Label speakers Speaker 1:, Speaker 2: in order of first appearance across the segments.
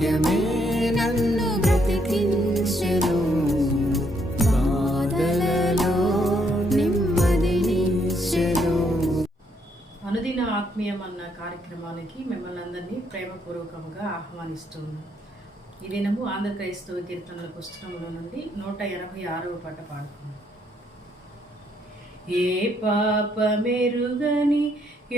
Speaker 1: వాక్యమే నన్ను బ్రతికించెను. బాధలలో నెమ్మదినిచ్చెను
Speaker 2: అనుదిన ఆత్మీయం అన్న కార్యక్రమానికి మిమ్మల్ని అందరినీ ప్రేమపూర్వకంగా ఆహ్వానిస్తున్నాను. ఈ దినము ఆంధ్ర క్రైస్తవ కీర్తనల పుస్తకంలో నుండి నూట ఎనభై ఆరవ పాట పాడుతున్నాం ఏ పాప మెరుగని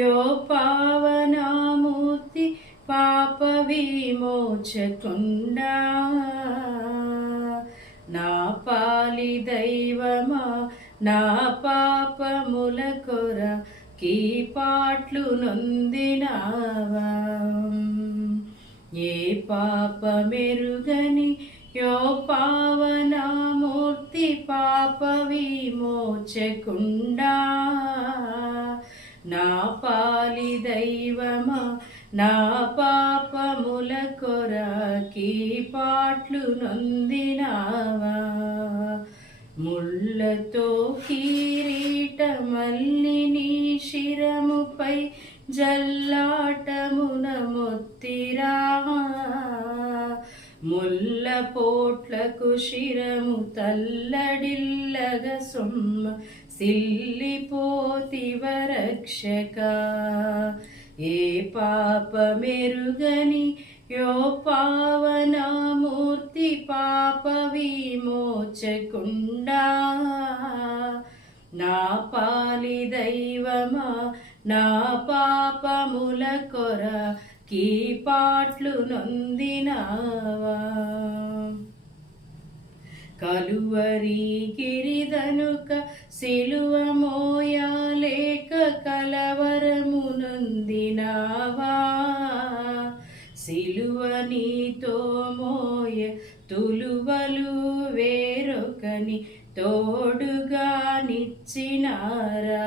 Speaker 2: యో పావనామూర్తి పాప విమోచకుండా నా పాలి దైవమా నా పాపముల కొర కీ పాట్లు నొందినావా. ఏ పాప మెరుగని యో పావనామూర్తి పాప విమోచకుండా నా పాలి దైవమా నా పాపముల కొరకి పాట్లు నొందినావా? ముళ్ళతో కిరీట మల్లిని శిరముపై జల్లాటమున మొత్తిరా ముల్ల పోట్లకు శిరము తల్లడిల్లగ సొమ్మ సిల్లిపోతివ ఏ పాప మెరుగని యో పావనమూర్తి పాప విమోచకుండా. నా పాలి దైవమా నా పాపముల కొర కీ పాట్లు నొందినావా. కలువరి గిరిదనుక సిలువ మోయాలేక కలవరి తోడుగా నిచ్చినారా?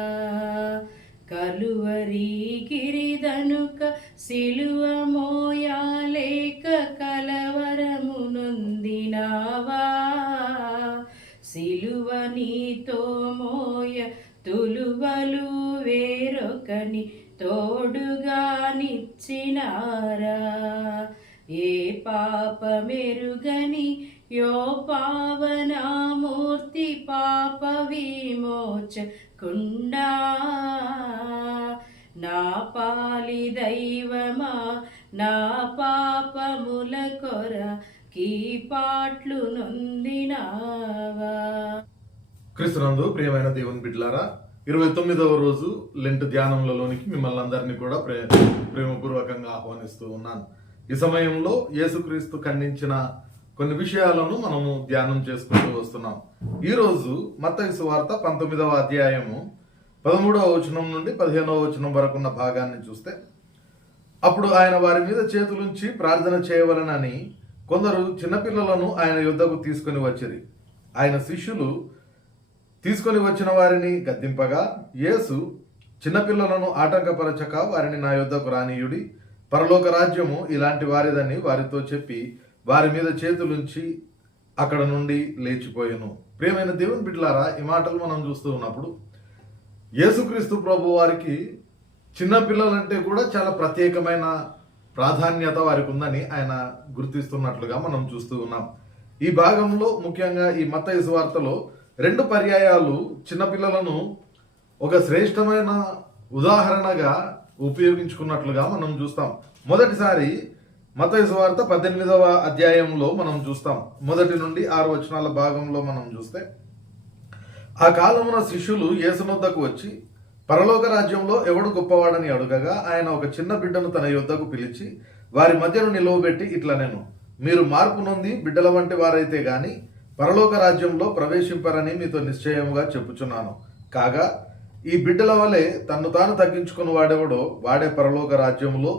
Speaker 2: కలువరి గిరిదనుక సిలువ మోయాలేక కలవరము నొందినావా? సిలువ నీతో మోయ తులువలు వేరొకని తోడుగా నిచ్చినారా? ఏ పాప మెరుగని యో పావనామూర్తి పాప విమోచకుండా నా పాలి దైవమా నా పాపముల కొర కీ పాట్లు నొందినావా
Speaker 3: క్రిస్తునందు ప్రియమైన దేవుని బిడ్డలారా ఇరవై తొమ్మిదవ రోజు లెంట్ ధ్యానంలోనికి మిమ్మల్ని అందరినీ కూడా ప్రే ప్రేమపూర్వకంగా ఆహ్వానిస్తూ ఉన్నాను. ఈ సమయంలో యేసుక్రీస్తు ఖండించిన కొన్ని విషయాలను మనము ధ్యానం చేసుకుంటూ వస్తున్నాం. ఈరోజు మత్తయి సువార్త పంతొమ్మిదవ అధ్యాయము పదమూడవ వచనం నుండి పదిహేనవ వచనం వరకు ఉన్న భాగాన్ని చూస్తే అప్పుడు ఆయన వారి మీద చేతులుంచి ప్రార్థన చేయవలనని కొందరు చిన్నపిల్లలను ఆయన యుద్ధకు తీసుకొని వచ్చిరి. ఆయన శిష్యులు తీసుకొని వచ్చిన వారిని గద్దింపగా యేసు చిన్నపిల్లలను ఆటంకపరచక వారిని నా యుద్ధకు రానీయుడి. పరలోక రాజ్యము ఇలాంటి వారిదని వారితో చెప్పి వారి మీద చేతులుంచి అక్కడ నుండి లేచిపోయాను. ప్రియమైన దేవుని బిడ్డలారా ఈ మాటలు మనం చూస్తూ ఉన్నప్పుడు యేసుక్రీస్తు ప్రభు వారికి చిన్నపిల్లలంటే కూడా చాలా ప్రత్యేకమైన ప్రాధాన్యత వారికి ఉందని ఆయన గుర్తిస్తున్నట్లుగా మనం చూస్తూ ఉన్నాం. ఈ భాగంలో ముఖ్యంగా ఈ మత వార్తలో రెండు పర్యాయాలు చిన్నపిల్లలను ఒక శ్రేష్టమైన ఉదాహరణగా ఉపయోగించుకున్నట్లుగా మనం చూస్తాం. మొదటిసారి మత వార్త పద్దెనిమిదవ అధ్యాయంలో మనం చూస్తాం. మొదటి నుండి ఆరు వచనాల భాగంలో మనం చూస్తే ఆ కాలమున శిష్యులు యేసునొద్దకు వచ్చి పరలోక రాజ్యంలో ఎవడు గొప్పవాడని అడుగగా ఆయన ఒక చిన్న బిడ్డను తన యొద్దకు పిలిచి వారి మధ్యను నిలువబెట్టి ఇట్లా నేను మీరు మార్పు నొంది బిడ్డల వంటి వారైతే గాని పరలోక రాజ్యంలో ప్రవేశింపరని మీతో నిశ్చయముగా చెప్పుచున్నాను. కాగా ఈ బిడ్డల వలె తన్ను తాను తగ్గించుకుని వాడెవడో వాడే పరలోక రాజ్యంలో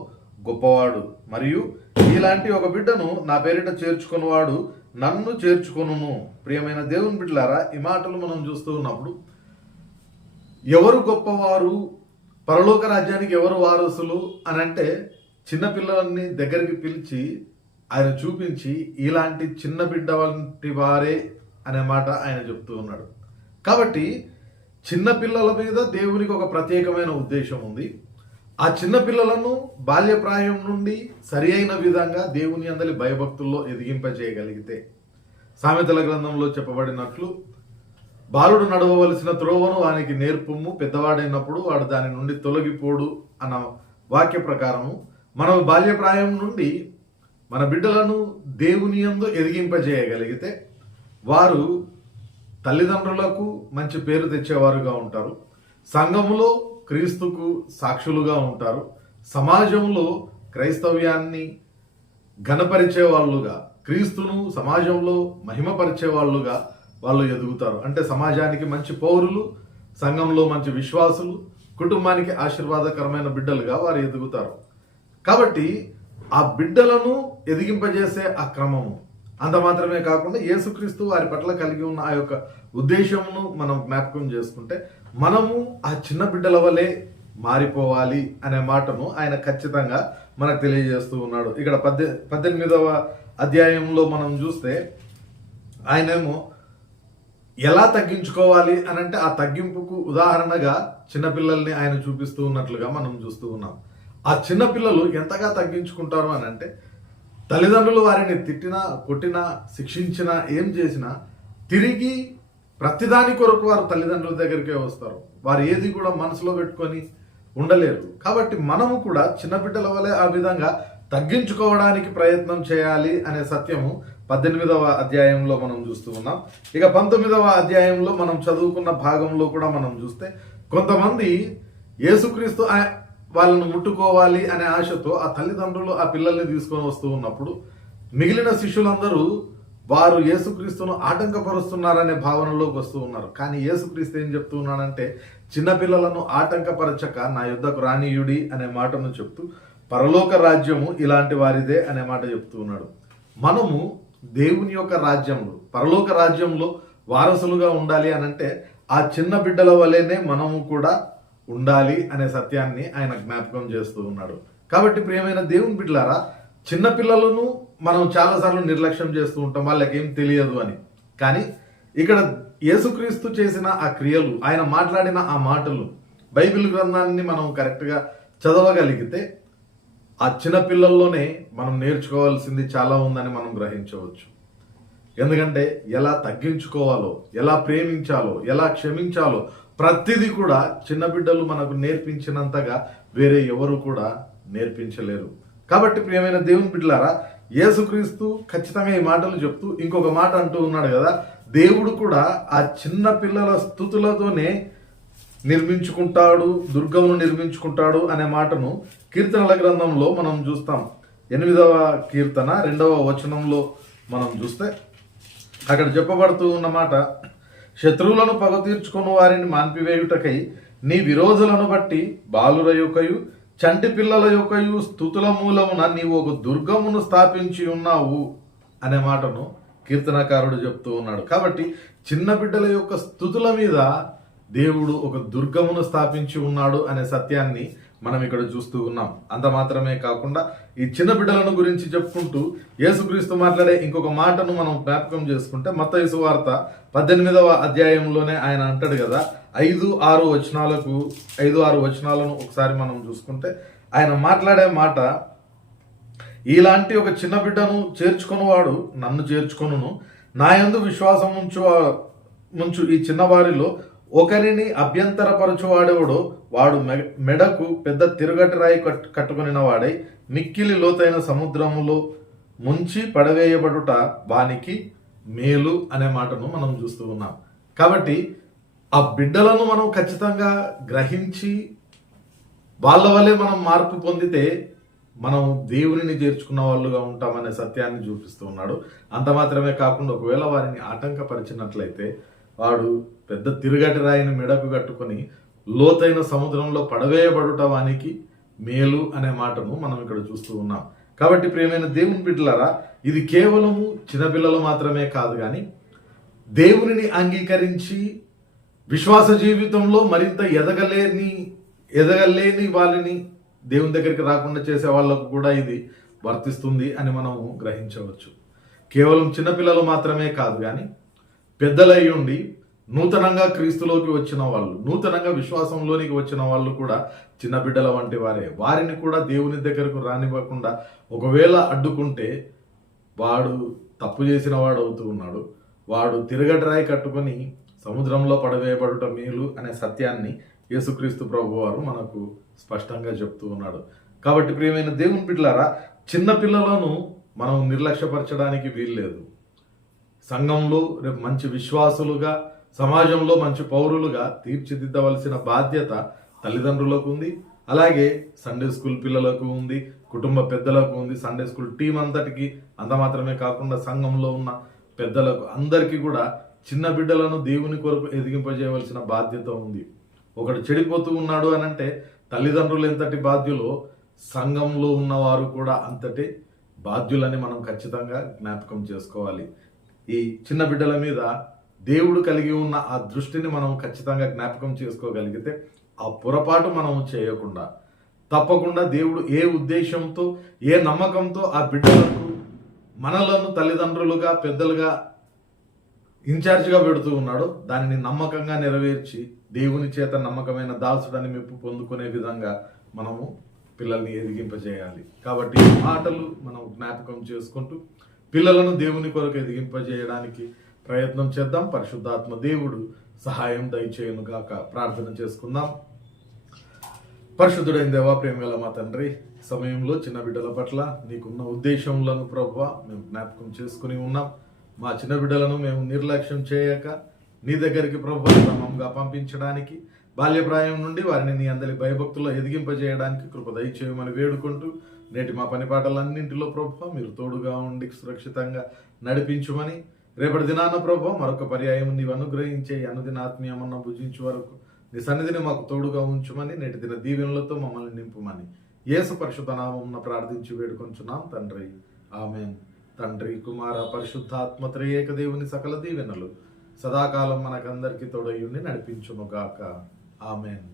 Speaker 3: గొప్పవాడు. మరియు ఇలాంటి ఒక బిడ్డను నా పేరిట చేర్చుకున్నవాడు నన్ను చేర్చుకొనును. ప్రియమైన దేవుని బిడ్డలారా ఈ మాటలు మనం చూస్తూ ఉన్నప్పుడు ఎవరు గొప్పవారు పరలోక రాజ్యానికి ఎవరు వారసులు అని అంటే చిన్నపిల్లలని దగ్గరికి పిలిచి ఆయన చూపించి ఇలాంటి చిన్న బిడ్డ వంటి వారే అనే మాట ఆయన చెప్తూ ఉన్నాడు. కాబట్టి చిన్నపిల్లల మీద దేవునికి ఒక ప్రత్యేకమైన ఉద్దేశం ఉంది. ఆ చిన్న పిల్లలను బాల్యప్రాయం నుండి సరి అయిన విధంగా దేవుని అందలి భయభక్తుల్లో ఎదిగింపజేయగలిగితే సామెతల గ్రంథంలో చెప్పబడినట్లు బాలుడు నడవవలసిన త్రోవను వానికి నేర్పుము పెద్దవాడైనప్పుడు వాడు దాని నుండి తొలగిపోడు అన్న వాక్య ప్రకారము మనం బాల్యప్రాయం నుండి మన బిడ్డలను దేవుని ఎందు ఎదిగింపజేయగలిగితే వారు తల్లిదండ్రులకు మంచి పేరు తెచ్చేవారుగా ఉంటారు. సంఘములో క్రీస్తుకు సాక్షులుగా ఉంటారు. సమాజంలో క్రైస్తవ్యాన్ని ఘనపరిచే వాళ్ళుగా క్రీస్తును సమాజంలో మహిమపరిచే వాళ్ళుగా వాళ్ళు ఎదుగుతారు. అంటే సమాజానికి మంచి పౌరులు సంఘంలో మంచి విశ్వాసులు కుటుంబానికి ఆశీర్వాదకరమైన బిడ్డలుగా వారు ఎదుగుతారు. కాబట్టి ఆ బిడ్డలను ఎదిగింపజేసే ఆ క్రమము అంత మాత్రమే కాకుండా యేసుక్రీస్తు వారి పట్ల కలిగి ఉన్న ఆ యొక్క ఉద్దేశమును మనం జ్ఞాపకం చేసుకుంటే మనము ఆ చిన్న బిడ్డల వలె మారిపోవాలి అనే మాటను ఆయన ఖచ్చితంగా మనకు తెలియజేస్తూ ఉన్నాడు. ఇక్కడ పద్దె పద్దెనిమిదవ అధ్యాయంలో మనం చూస్తే ఆయనేమో ఎలా తగ్గించుకోవాలి అని అంటే ఆ తగ్గింపుకు ఉదాహరణగా చిన్నపిల్లల్ని ఆయన చూపిస్తూ ఉన్నట్లుగా మనం చూస్తూ ఉన్నాం. ఆ చిన్నపిల్లలు ఎంతగా తగ్గించుకుంటారు అని అంటే తల్లిదండ్రులు వారిని తిట్టినా కొట్టినా శిక్షించినా ఏం చేసినా తిరిగి ప్రతిదాని కొరకు వారు తల్లిదండ్రుల దగ్గరికే వస్తారు. వారు ఏది కూడా మనసులో పెట్టుకొని ఉండలేరు. కాబట్టి మనము కూడా చిన్న బిడ్డల వలె ఆ విధంగా తగ్గించుకోవడానికి ప్రయత్నం చేయాలి అనే సత్యము పద్దెనిమిదవ అధ్యాయంలో మనం చూస్తూ ఉన్నాం. ఇక పంతొమ్మిదవ అధ్యాయంలో మనం చదువుకున్న భాగంలో కూడా మనం చూస్తే కొంతమంది యేసుక్రీస్తు వాళ్ళను ముట్టుకోవాలి అనే ఆశతో ఆ తల్లిదండ్రులు ఆ పిల్లల్ని తీసుకొని వస్తూ ఉన్నప్పుడు మిగిలిన శిష్యులందరూ వారు యేసుక్రీస్తును ఆటంకపరుస్తున్నారనే భావనలోకి వస్తూ ఉన్నారు. కానీ యేసుక్రీస్తు ఏం చెప్తూ ఉన్నాడంటే చిన్నపిల్లలను ఆటంకపరచక నా యుద్ధకు రానీయుడి అనే మాటను చెప్తూ పరలోక రాజ్యము ఇలాంటి వారిదే అనే మాట చెప్తూ ఉన్నాడు. మనము దేవుని యొక్క రాజ్యంలో పరలోక రాజ్యంలో వారసులుగా ఉండాలి అని అంటే ఆ చిన్న బిడ్డల వలెనే మనము కూడా ఉండాలి అనే సత్యాన్ని ఆయన జ్ఞాపకం చేస్తూ ఉన్నాడు. కాబట్టి ప్రియమైన దేవుని బిడ్డలారా చిన్నపిల్లలను మనం చాలాసార్లు నిర్లక్ష్యం చేస్తూ ఉంటాం వాళ్ళకి ఏం తెలియదు అని. కానీ ఇక్కడ యేసుక్రీస్తు చేసిన ఆ క్రియలు ఆయన మాట్లాడిన ఆ మాటలు బైబిల్ గ్రంథాన్ని మనం కరెక్ట్గా చదవగలిగితే ఆ చిన్న పిల్లల్లోనే మనం నేర్చుకోవాల్సింది చాలా ఉందని మనం గ్రహించవచ్చు. ఎందుకంటే ఎలా తగ్గించుకోవాలో ఎలా ప్రేమించాలో ఎలా క్షమించాలో ప్రతిదీ కూడా చిన్న బిడ్డలు మనకు నేర్పించినంతగా వేరే ఎవరు కూడా నేర్పించలేరు. కాబట్టి ప్రియమైన దేవుని బిడ్డలారా యేసుక్రీస్తు ఖచ్చితంగా ఈ మాటలు చెప్తూ ఇంకొక మాట అంటూ ఉన్నాడు కదా దేవుడు కూడా ఆ చిన్న పిల్లల స్థుతులతోనే నిర్మించుకుంటాడు దుర్గమును నిర్మించుకుంటాడు అనే మాటను కీర్తనల గ్రంథంలో మనం చూస్తాం. ఎనిమిదవ కీర్తన రెండవ వచనంలో మనం చూస్తే అక్కడ చెప్పబడుతూ ఉన్న మాట శత్రువులను పగ తీర్చుకుని వారిని మాన్పివేయుటకై నీ విరోధులను బట్టి బాలుర యొక్కయు చంటి పిల్లల యొక్కయు స్థుతుల మూలమున నీవు ఒక దుర్గమును స్థాపించి ఉన్నావు అనే మాటను కీర్తనకారుడు చెప్తూ ఉన్నాడు. కాబట్టి చిన్న బిడ్డల యొక్క స్థుతుల మీద దేవుడు ఒక దుర్గమును స్థాపించి ఉన్నాడు అనే సత్యాన్ని మనం ఇక్కడ చూస్తూ ఉన్నాం. అంత మాత్రమే కాకుండా ఈ చిన్న బిడ్డలను గురించి చెప్పుకుంటూ యేసుక్రీస్తు మాట్లాడే ఇంకొక మాటను మనం జ్ఞాపకం చేసుకుంటే మత వార్త పద్దెనిమిదవ అధ్యాయంలోనే ఆయన అంటాడు కదా ఐదు ఆరు వచనాలకు ఐదు ఆరు వచనాలను ఒకసారి మనం చూసుకుంటే ఆయన మాట్లాడే మాట ఇలాంటి ఒక చిన్న బిడ్డను చేర్చుకునివాడు నన్ను చేర్చుకొనును. నా యందు విశ్వాసం ఉంచు ముంచు ఈ చిన్నవారిలో ఒకరిని అభ్యంతరపరచువాడెవడో వాడు మె- మెడకు పెద్ద తిరుగటి రాయి కట్ కట్టుకుని వాడై మిక్కిలి లోతైన సముద్రములో ముంచి పడవేయబడుట వానికి మేలు అనే మాటను మనం చూస్తూ ఉన్నాం. కాబట్టి ఆ బిడ్డలను మనం ఖచ్చితంగా గ్రహించి వాళ్ళ వల్లే మనం మార్పు పొందితే మనం దేవునిని చేర్చుకున్న వాళ్ళుగా ఉంటామనే సత్యాన్ని చూపిస్తూ ఉన్నాడు. అంత మాత్రమే కాకుండా ఒకవేళ వారిని ఆటంకపరిచినట్లయితే వాడు పెద్ద తిరుగటి రాయిని మెడకు కట్టుకొని లోతైన సముద్రంలో పడవేయబడుట వానికి మేలు అనే మాటను మనం ఇక్కడ చూస్తూ ఉన్నాం. కాబట్టి ప్రియమైన దేవుని బిడ్డలారా ఇది కేవలము చిన్నపిల్లలు మాత్రమే కాదు కానీ దేవునిని అంగీకరించి విశ్వాస జీవితంలో మరింత ఎదగలేని ఎదగలేని వాళ్ళని దేవుని దగ్గరికి రాకుండా చేసే వాళ్ళకు కూడా ఇది వర్తిస్తుంది అని మనము గ్రహించవచ్చు. కేవలం చిన్నపిల్లలు మాత్రమే కాదు కానీ పెద్దలై ఉండి నూతనంగా క్రీస్తులోకి వచ్చిన వాళ్ళు నూతనంగా విశ్వాసంలోనికి వచ్చిన వాళ్ళు కూడా చిన్న బిడ్డల వంటి వారే. వారిని కూడా దేవుని దగ్గరకు రానివ్వకుండా ఒకవేళ అడ్డుకుంటే వాడు తప్పు చేసిన వాడు అవుతూ ఉన్నాడు. వాడు తిరగడ్రాయి కట్టుకొని సముద్రంలో పడవేయబడుట మేలు అనే సత్యాన్ని యేసుక్రీస్తు ప్రభు వారు మనకు స్పష్టంగా చెప్తూ ఉన్నాడు. కాబట్టి ప్రియమైన దేవుని బిడ్డలారా చిన్న పిల్లలను మనం నిర్లక్ష్యపరచడానికి వీల్లేదు. సంఘంలో రేపు మంచి విశ్వాసులుగా సమాజంలో మంచి పౌరులుగా తీర్చిదిద్దవలసిన బాధ్యత తల్లిదండ్రులకు ఉంది. అలాగే సండే స్కూల్ పిల్లలకు ఉంది కుటుంబ పెద్దలకు ఉంది. సండే స్కూల్ టీం అంతటికి అంత మాత్రమే కాకుండా సంఘంలో ఉన్న పెద్దలకు అందరికీ కూడా చిన్న బిడ్డలను దేవుని కొరకు ఎదిగింపజేయవలసిన బాధ్యత ఉంది. ఒకడు చెడిపోతూ ఉన్నాడు అని అంటే తల్లిదండ్రులు ఎంతటి బాధ్యులో సంఘంలో ఉన్నవారు కూడా అంతటి బాధ్యులని మనం ఖచ్చితంగా జ్ఞాపకం చేసుకోవాలి. ఈ చిన్న బిడ్డల మీద దేవుడు కలిగి ఉన్న ఆ దృష్టిని మనం ఖచ్చితంగా జ్ఞాపకం చేసుకోగలిగితే ఆ పొరపాటు మనం చేయకుండా తప్పకుండా దేవుడు ఏ ఉద్దేశంతో ఏ నమ్మకంతో ఆ బిడ్డలకు మనలను తల్లిదండ్రులుగా పెద్దలుగా ఇన్ఛార్జ్గా పెడుతూ ఉన్నాడో దానిని నమ్మకంగా నెరవేర్చి దేవుని చేత నమ్మకమైన దాసుడని మెప్పు పొందుకునే విధంగా మనము పిల్లల్ని ఎదిగింపజేయాలి. కాబట్టి మాటలు మనం జ్ఞాపకం చేసుకుంటూ పిల్లలను దేవుని కొరకు ఎదిగింపజేయడానికి ప్రయత్నం చేద్దాం. పరిశుద్ధాత్మ దేవుడు సహాయం దయచేయను గాక. ప్రార్థన చేసుకుందాం. పరిశుద్ధుడైన దేవా ప్రేమగల మా తండ్రి సమయంలో చిన్న బిడ్డల పట్ల నీకున్న ఉద్దేశములను ప్రభు మేము జ్ఞాపకం చేసుకుని ఉన్నాం. మా చిన్న బిడ్డలను మేము నిర్లక్ష్యం చేయక నీ దగ్గరికి ప్రభు క్రమంగా పంపించడానికి బాల్యప్రాయం నుండి వారిని నీ అందరి భయభక్తుల్లో ఎదిగింపజేయడానికి కృప దయచేయమని వేడుకుంటూ నేటి మా పని పాటలన్నింటిలో ప్రభు మీరు తోడుగా ఉండి సురక్షితంగా నడిపించుమని రేపటి దినాన ప్రభు మరొక పర్యాయం నీవు అనుగ్రహించే ఈ అనుదిన ఆత్మీయమన్న భుజించు వరకు నీ సన్నిధిని మాకు తోడుగా ఉంచుమని నేటి దిన దీవెనలతో మమ్మల్ని నింపుమని. యేసు పరిశుద్ధ నామం ప్రార్థించి వేడుకొంచున్నాం తండ్రి. ఆమె తండ్రి కుమార పరిశుద్ధాత్మ త్రియేక దేవుని సకల దీవెనలు సదాకాలం మనకందరికీ తోడయుండి నడిపించుము గాక. ఆమెన్.